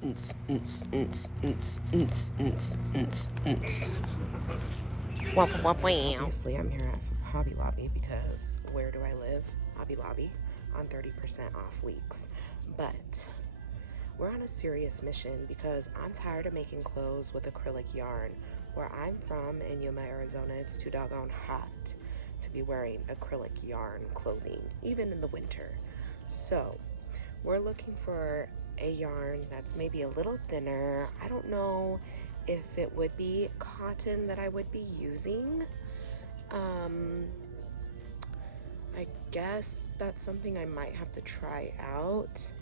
Obviously, I'm here at Hobby Lobby because where do I live? Hobby Lobby on 30% off weeks. But we're on a serious mission because I'm tired of making clothes with acrylic yarn. Where I'm from in Yuma, Arizona, it's too doggone hot to be wearing acrylic yarn clothing, even in the winter. So we're looking for a yarn that's maybe a little thinner. I don't know if it would be cotton that I would be using. I guess that's something I might have to try out.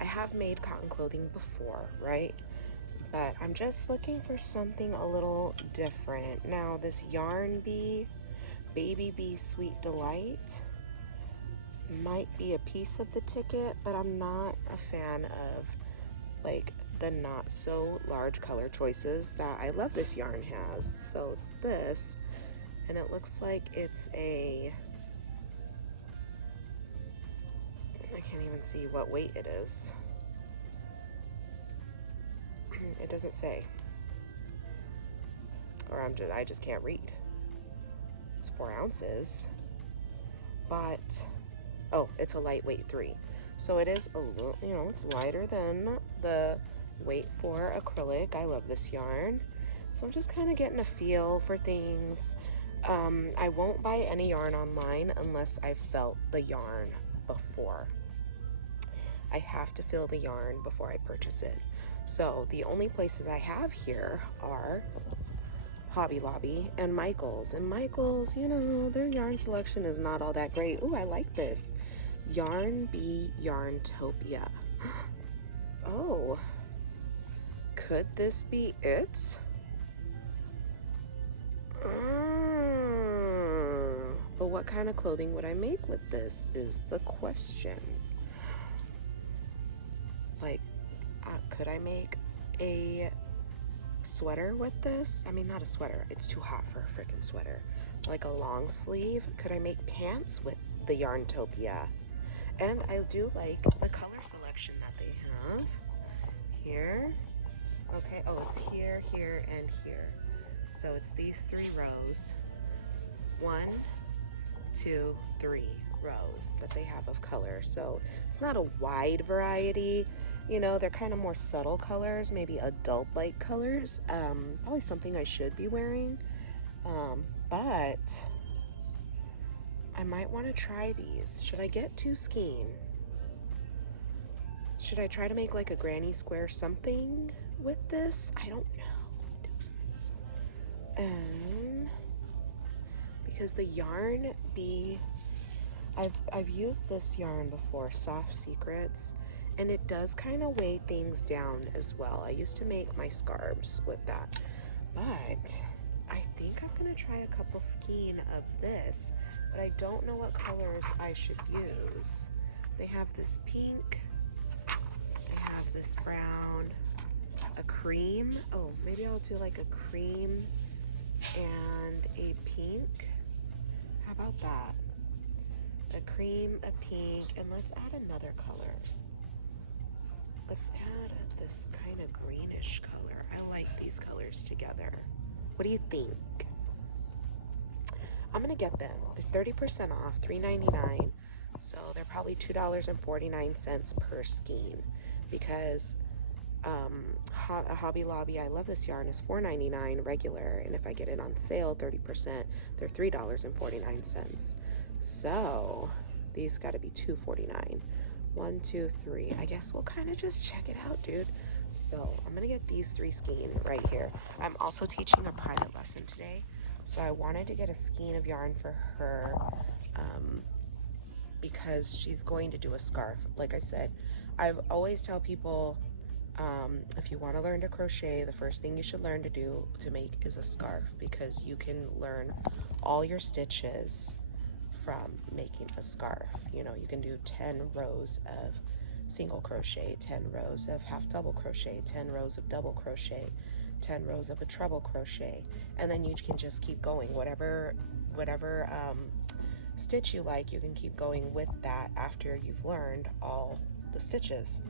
I have made cotton clothing before, right? But I'm just looking for something a little different. Now, this Yarn Bee, Baby Bee Sweet Delight might be a piece of the ticket, but I'm not a fan of like the not so large color choices that I love this yarn has. So it's this, and it looks like it's a, I can't even see what weight it is. It doesn't say, or I just can't read. It's 4 ounces, but oh, it's a lightweight 3. So it is a little, it's lighter than the weight for acrylic. I love this yarn. So I'm just kind of getting a feel for things. I won't buy any yarn online unless I've felt the yarn before. I have to feel the yarn before I purchase it. So the only places I have here are Hobby Lobby and Michael's. And Michael's, their yarn selection is not all that great. Ooh, I like this. Yarn Bee Yarntopia. Oh, could this be it? But what kind of clothing would I make with this is the question. Like, could I make a sweater with this? I mean, not a sweater. It's too hot for a freaking sweater. Like a long sleeve. Could I make pants with the Yarntopia? And I do like the color selection that they have here. Okay, oh, it's here, here, and here. So it's these 3 rows. 1, 2, 3 rows that they have of color. So it's not a wide variety. They're kind of more subtle colors, maybe adult-like colors. Probably something I should be wearing. But I might want to try these. Should I get 2 skein? Should I try to make like a granny square something with this? I don't know. Because the Yarn Bee, I've used this yarn before, Soft Secrets, and it does kind of weigh things down as well. I used to make my scarves with that, but I think I'm gonna try a couple skein of this, but I don't know what colors I should use. They have this pink, they have this brown, a cream. Oh, maybe I'll do like a cream and a pink. How about that? A cream, a pink, and let's add another color. Let's add this kind of greenish color. I like these colors together. What do you think? I'm gonna get them. They're 30% off, $3.99. So they're probably $2.49 per skein, because a Hobby Lobby, I love this yarn, is $4.99 regular, and if I get it on sale 30%, they're $3.49. So these got to be $2.49. 1, 2, 3. I guess we'll kind of just check it out, dude. So I'm gonna get these 3 skein right here. I'm also teaching a private lesson today, so I wanted to get a skein of yarn for her, because she's going to do a scarf. Like I said, I always tell people, if you want to learn to crochet, the first thing you should learn to do to make is a scarf, because you can learn all your stitches from making a scarf. You can do 10 rows of single crochet, 10 rows of half double crochet, 10 rows of double crochet, 10 rows of a treble crochet, and then you can just keep going. Whatever stitch you like, you can keep going with that after you've learned all the stitches.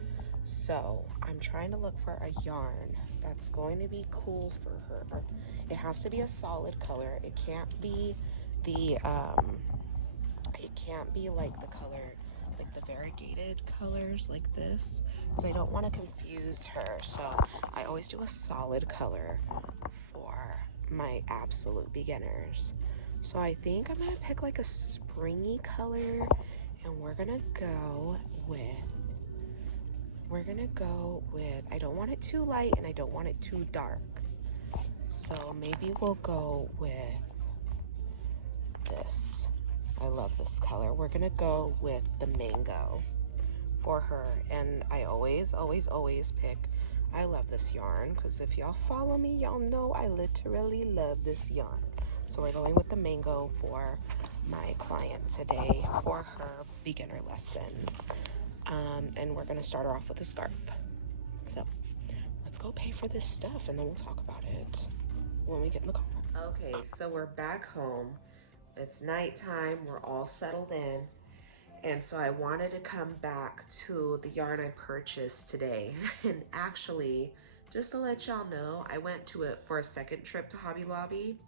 So I'm trying to look for a yarn that's going to be cool for her. It has to be a solid color. It can't be the it can't be like the color, like the variegated colors like this, because I don't want to confuse her. So I always do a solid color for my absolute beginners. So I think I'm gonna pick like a springy color, and we're gonna go with, I don't want it too light and I don't want it too dark. So maybe we'll go with this. I love this color. We're gonna go with the mango for her. And I always pick, I love this yarn, because if y'all follow me, y'all know I literally love this yarn. So we're going with the mango for my client today for her beginner lesson. And we're gonna start her off with a scarf. So let's go pay for this stuff and then we'll talk about it when we get in the car. Okay, so we're back home. It's nighttime, we're all settled in. And so I wanted to come back to the yarn I purchased today. And actually, just to let y'all know, I went to it for a second trip to Hobby Lobby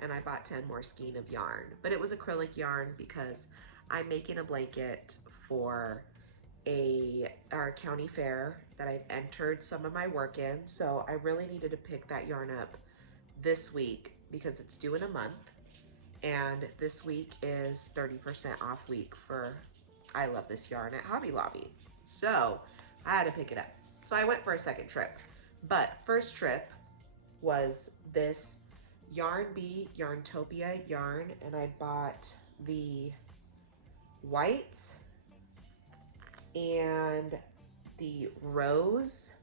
and I bought 10 more skein of yarn. But it was acrylic yarn because I'm making a blanket for our county fair that I've entered some of my work in. So I really needed to pick that yarn up this week because it's due in a month. And this week is 30% off week for I Love This Yarn at Hobby Lobby. So I had to pick it up. So I went for a second trip. But first trip was this Yarn Bee Yarntopia yarn, and I bought the white and the rose,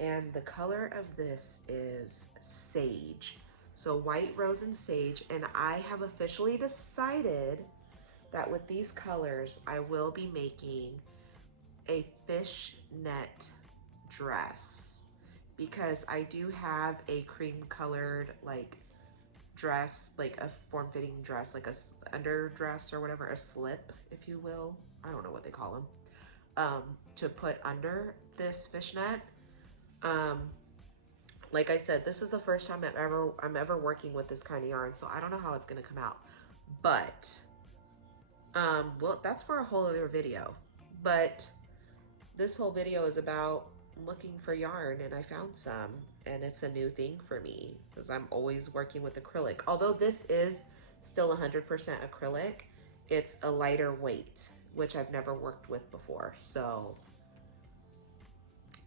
and the color of this is sage. So white, rose, and sage, and I have officially decided that with these colors, I will be making a fishnet dress, because I do have a cream colored like dress, like a form-fitting dress, like a underdress or whatever, a slip, if you will. I don't know what they call them, to put under this fishnet. Like I said, this is the first time I'm ever working with this kind of yarn, so I don't know how it's gonna come out. But well, that's for a whole other video. But this whole video is about looking for yarn, and I found some, and it's a new thing for me because I'm always working with acrylic. Although this is still 100% acrylic, it's a lighter weight, which I've never worked with before. So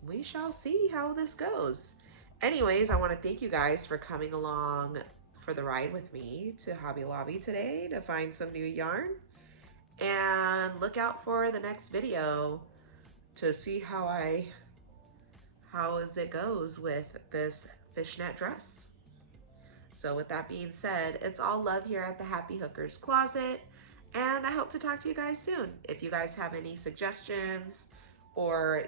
we shall see how this goes. Anyways, I want to thank you guys for coming along for the ride with me to Hobby Lobby today to find some new yarn. And look out for the next video to see how it goes with this fishnet dress. So with that being said, it's all love here at the Happy Hookers Closet, and I hope to talk to you guys soon. If you guys have any suggestions, or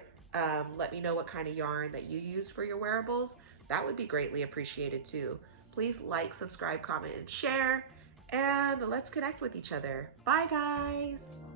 let me know what kind of yarn that you use for your wearables, that would be greatly appreciated too. Please like, subscribe, comment, and share, and let's connect with each other. Bye guys.